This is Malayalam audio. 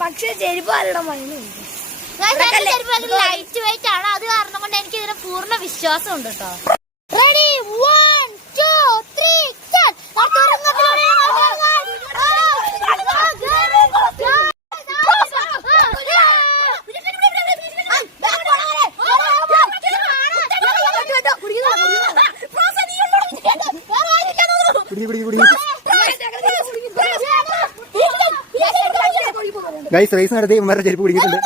പക്ഷെ ചെരുപ്പ് ആരുടെ ലൈറ്റ് വെയിറ്റ് ആണ്. അത് കാരണം കൊണ്ട് എനിക്ക് ഇതിന് പൂർണ്ണ വിശ്വാസം ഉണ്ട് കേട്ടോ. റെഡി 1 2 3 ഗൈസ് റേസ് നടത്തി ഇവന്മാരുടെ ചെരുപ്പ് പിടിക്കുന്നുണ്ട്.